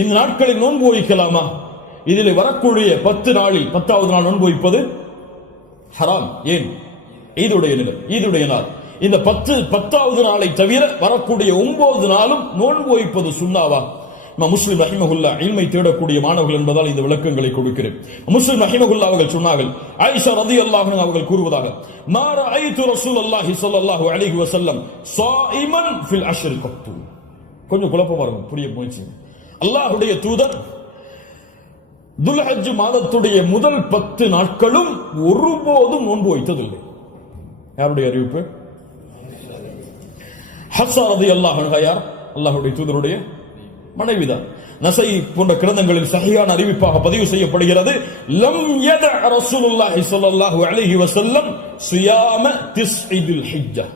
இந்த நாட்களில் நோன்பு வைக்கலாமா? இதில் வரக்கூடிய 10 நாளில் 10வது நாள் நோன்பு வைப்பது ஹராம். ஏன்? ஈதுடைய நாள். இந்த 10வது நாளை தவிர வரக்கூடிய 9 நாளும் நோன்பு வைப்பது சுன்னாவா? முஸ்லிம் ரஹிமஹுல்லா இல்மை தேடக்கூடிய மாணவர்கள் என்பதால் இந்த விளக்கங்களை கொடுக்கிறேன். முஸ்லிம் ரஹிமஹுல்லா அவர்கள் சொன்னார்கள், ஆயிஷா ரலியல்லாஹு அன்ஹா அவர்கள் கூறுவதாக, மா ரஅய்து ரசூலுல்லாஹி ஸல்லல்லாஹு அலைஹி வஸல்லம் ஸாயிமன் ஃபில் அஷ்ர் கத்து. கொஞ்சம் குழப்பமா இருக்கும், புரிய முயற்சி. அல்லாஹ்வுடைய தூதர் துல்ஹஜ் மாதத்துடைய முதல் 10 நாட்களும் ஒருபோதும் நோன்பு வைத்ததில்லை. யாருடைய அறிவிப்பு? ஹப்ஸா ரலியல்லாஹு அன்ஹா யார்? அல்லாஹ்வுடைய தூதருடைய மனைவிதான். நஸை போன்ற கிரந்தங்களில் சஹீஹான அறிவிப்பாக பதிவு செய்யப்படுகிறது, லம் யத ரசூலுல்லாஹி ஸல்லல்லாஹு அலைஹி வஸல்லம் ஸியாம திஸ்இல் ஹிஜ்ஜா.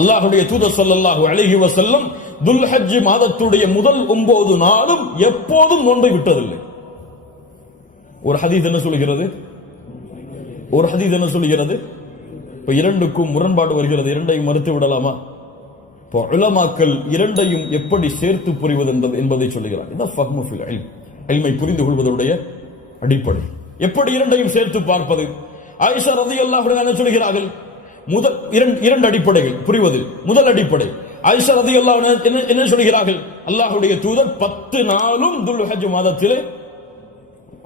அல்லாஹ்வுடைய தூதர் ஸல்லல்லாஹு அலைஹி வஸல்லம் துல்ஹஜ் மாதத்துடைய முதல் 9 நாளும் எப்போதும் நோன்பை விட்டதில்லை. ஒரு ஹதீஸ் என்ன சொல்கிறது? இப்ப இரண்டுக்கும் முரண்பாடு வருகிறது. இரண்டையும் மறுத்து விடலாமா? இப்போ உலமாக்கள் இரண்டையும் எப்படி சேர்த்து புரிவது என்பதை சொல்லுகிறார். இதான் ஃபஹ்மு ஃபில் இல்ம், இல்மை புரிந்து கொள்வதுடைய அடிப்படை. எப்படி இரண்டையும் சேர்த்து பார்ப்பது? ஆயிஷா ரலியல்லாஹு அன்ஹா என்ன சொல்கிறார்கள்? முதல் இரண்டு அடிப்படைகள் புரிவது. முதல் அடிப்படை, ஆயிஷா ரலியல்லாஹு அன்ஹா என்ன சொல்கிறார்கள்? அல்லாஹ்வுடைய தூதர் 10 நாளும் துல்ஹஜ் மாதத்திலே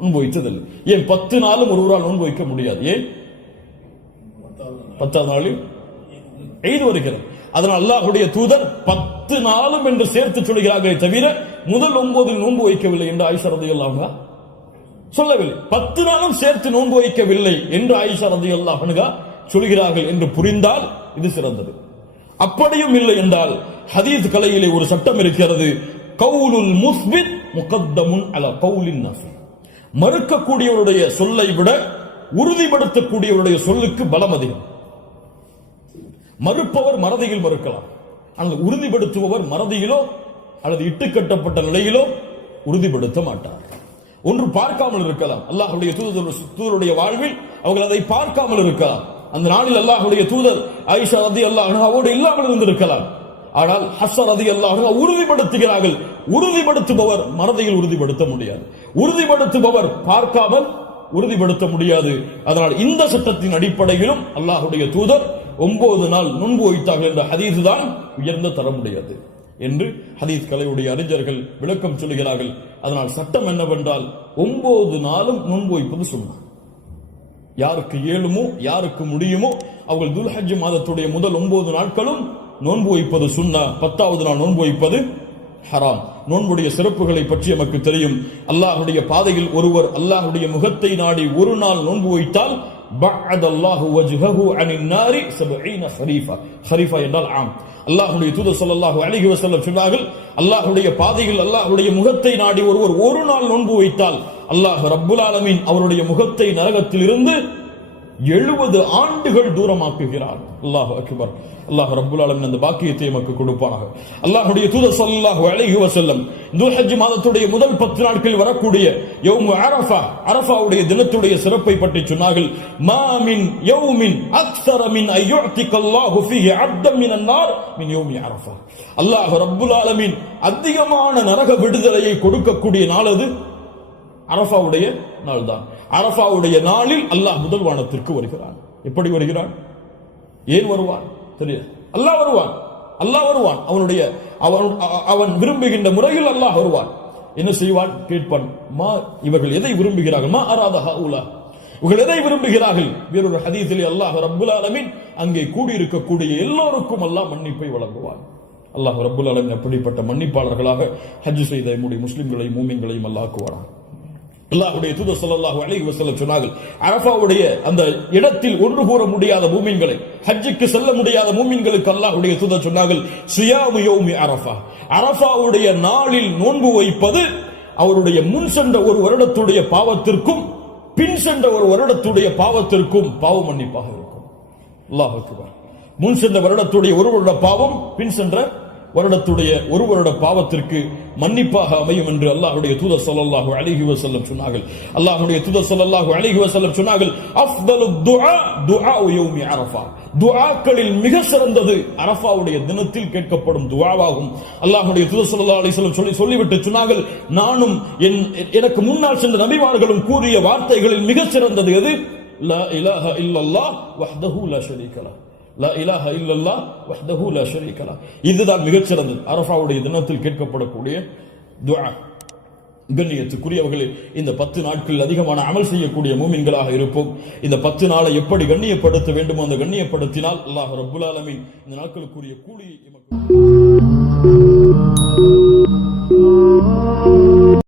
நோன்பு வைத்ததில்லை. ஏன் 10 நாளும் ஒருவரால் நோன்பு வைக்க முடியாது? ஏன்? 10வது நாளில் ஈத் வருகிறது. அதனால் அல்லாஹ்வுடைய தூதர் 10 நாளும் என்று சேர்த்து சொல்கிறார்களே தவிர முதல் 9 நோன்பு வைக்கவில்லை என்று ஆயிஷா ரலியல்லாஹு அன்ஹா சொல்லவில்லை. 10 நாளும் சேர்த்து நோன்பு வைக்கவில்லை என்று ஆயிஷா ரலியல்லாஹு அன்ஹா சொல்கிறார்கள் என்று புரிந்தால் இது சிறந்தது. அப்படியும் இல்லை என்றால் ஹதீஸ் கலையிலே ஒரு சட்டம் இருக்கிறது, கவுலுல் முஸ்பித் முகத்தமுன் அலா கவுலின் நஃபி. மறுக்கக்கூடியவருடைய சொல்லை விட உறுதிப்படுத்தக்கூடியவருடைய சொல்லுக்கு பலம் அதிகம். மறுப்பவர் மறதியில் மறுக்கலாம், ஆனால் உறுதிப்படுத்துபவர் மறதியிலோ அல்லது இட்டுக்கட்டப்பட்ட நிலையிலோ உறுதிப்படுத்த மாட்டார். ஒன்று பார்க்காமல் இருக்கலாம். அல்லாஹ்வுடைய தூதருடைய வாழ்வில் அவர்கள் அதை பார்க்காமல் இருக்கலாம். அந்த நாளில் அல்லாஹ்வுடைய தூதர் ஆயிஷா ரலியல்லாஹு அன்ஹாவோடு இல்லாமல் இருந்திருக்கலாம். ஆனால் ஹப்ஸா ரலியல்லாஹு அன்ஹா உறுதிப்படுத்துகிறார்கள். உறுதிப்படுத்துபவர் மறதியில் உறுதிப்படுத்த முடியாது, உறுதிப்படுத்துபவர் பார்க்காமல் உறுதிப்படுத்த முடியாது. அதனால் இந்த சட்டத்தின் அடிப்படையிலும் அல்லாஹ்வுடைய தூதர் 9 நாள் நோன்பு வைத்தார்கள் என்ற ஹதீஸ் தான் உயர்ந்த தரமுடையது என்று ஹதீஸ் கலையுடைய அறிஞர்கள் விளக்கம் சொல்கிறார்கள். அதனால் சட்டம் என்னவென்றால் 9 நாளும் நோன்பு வைப்பது சுன்னா. யாருக்கு இயலுமோ யாருக்கு முடியுமோ அவர்கள் துல்ஹஜ் மாதத்துடைய முதல் 9 நாட்களும் நோன்பு வைப்பது சுன்னா. 10வது நாள் நோன்பு வைப்பது ஹராம். நோன்புடைய சிறப்புகளை பற்றி நமக்கு தெரியும். அல்லாஹ்வுடைய பாதையில் ஒருவர் அல்லாஹ்வுடைய முகத்தை நாடி ஒரு நாள் நோன்பு வைத்தால் பஅத அல்லாஹு வஜ்ஹஹு அனின் நாரி 70 ஹரீஃபா. ஹரீஃபா என்றால் ஆம். அல்லாஹ்வுடைய தூதர் ஸல்லல்லாஹு அலைஹி வஸல்லம் சொன்னார்கள், அல்லாஹ்வுடைய பாதையில் அல்லாஹ்வுடைய முகத்தை நாடி ஒருவர் ஒரு நாள் நோன்பு வைத்தால் அல்லாஹ் ரப்புல் ஆலமீன் அவருடைய முகத்தை நரகத்தில் இருந்து 70 ஆண்டுகள் தூரமாக்குகிறார். அல்லாஹு அக்பர். அல்லாஹ் ரப்புல் ஆலமீன் அந்த பாக்கியத்தை நமக்கு கொடுப்பானாக. அல்லாஹ்வுடைய தூதர் ஸல்லல்லாஹு அலைஹி வஸல்லம் துல்ஹஜ் மாதத்துடைய முதல் 10 நாட்களில் வரக்கூடிய யௌம் அரஃபா, அரஃபாவுடைய தினத்துடைய சிறப்பை பற்றி சொன்னார்கள். மா மின் யௌமின் அக்ஸர மின் அய்யுஅதிகல்லாஹு ஃபீஹி அப்தன் மினன் நார் மின் யௌமி அரஃபா. அல்லாஹ் ரப்புல் ஆலமீன் அதிகமான நரக விடுதலையை கொடுக்கக்கூடிய நாள் அது அரஃபாவுடைய நாள் தான். அரஃபாவுடைய நாளில் அல்லாஹ் முதல் வானத்திற்கு வருகிறான். எப்படி வருகிறான்? ஏன் வருவான் தெரியாது. அல்லாஹ் வருவான். அவன் விரும்புகின்ற முறையில் அல்லாஹ் வருவான். என்ன செய்வான்? கேட்பான், மா இவர்கள் எதை விரும்புகிறார்கள்? மா அராத ஹவுலா, இவர்கள் எதை விரும்புகிறார்கள்? வேறொரு ஹதீஸிலே அல்லாஹ் ரப்புல் ஆலமீன் அங்கே கூடியிருக்கக்கூடிய எல்லோருக்கும் அல்லாஹ் மன்னிப்பை வழங்குவான். அல்லாஹ் ரப்புல் ஆலமீன் அப்படிப்பட்ட மன்னிப்பாளர்களாக ஹஜ் செய்த நம்முடைய முஸ்லிம்களையும் மூமின்களையும் அல்லாஹ் ஆக்குவானாக. அல்லாஹ்வுடைய தூதர் ஸல்லல்லாஹு அலைஹி வஸல்லம் சொன்னார்கள், அரஃபாவுடைய அந்த இடத்தில் ஒன்று கூற முடியாத மூமின்களை, ஹஜ்ஜுக்கு செல்ல முடியாத மூமின்களுக்கு அல்லாஹ்வுடைய தூதர் சொன்னார்கள், ஸியாமு யௌமி அரஃபா. அரஃபாவுடைய நாளில் நோன்பு வைப்பது அவருடைய முன் சென்ற ஒரு வருடத்துடைய பாவத்திற்கும் பின் சென்ற ஒரு வருடத்துடைய பாவத்திற்கும் பாவ மன்னிப்பாக இருக்கும். அல்லாஹ் அக்பர். முன் சென்ற வருடத்துடைய ஒரு வருட பாவம், பின் சென்ற வருடத்துடைய ஒரு வருட பாவத்திற்கு மன்னிப்பாக அமையும் என்று அல்லாஹ்வுடைய தூதர் ஸல்லல்லாஹு அலைஹி வஸல்லம் சொன்னார்கள். அல்லாஹ்வுடைய தூதர் ஸல்லல்லாஹு அலைஹி வஸல்லம் சொன்னார்கள், அஃதலுத் துஆ துஆஉ யௌமி அரஃபா. துஆக்களில் மிக சிறந்தது அரஃபாவுடைய தினத்தில் கேட்கப்படும் துஆவாகும். அல்லாஹ்வுடைய தூதர் ஸல்லல்லாஹு அலைஹி வஸல்லம் சொல்லிவிட்டு சொன்னார்கள், நானும் எனக்கு முன்னால் சென்ற நபிமார்களும் கூறிய வார்த்தைகளில் மிக சிறந்தது எது? லா இலாஹ இல்லல்லாஹ் வஹ்தஹு லா ஷரீக லஹ். லா இலாஹ இல்லல்லாஹ் வஹ்தஹு லா ஷரீக லஹ். இதுதான் மிகச் சிறந்தது அரஃபாவுடைய தினத்தில் கேட்கப்படக்கூடிய துஆ. கண்ணியத்துக்குரியவர்களே, இந்த 10 நாட்கள் அதிகமான அமல் செய்யக்கூடிய மூமின்களாக இருப்போம். இந்த 10 நாளை எப்படி கண்ணியப்படுத்த வேண்டுமோ அந்த கண்ணியப்படுத்தினால் அல்லாஹ் ரப்புல் ஆலமீன் இந்த நாட்களுக்குரிய கூலியை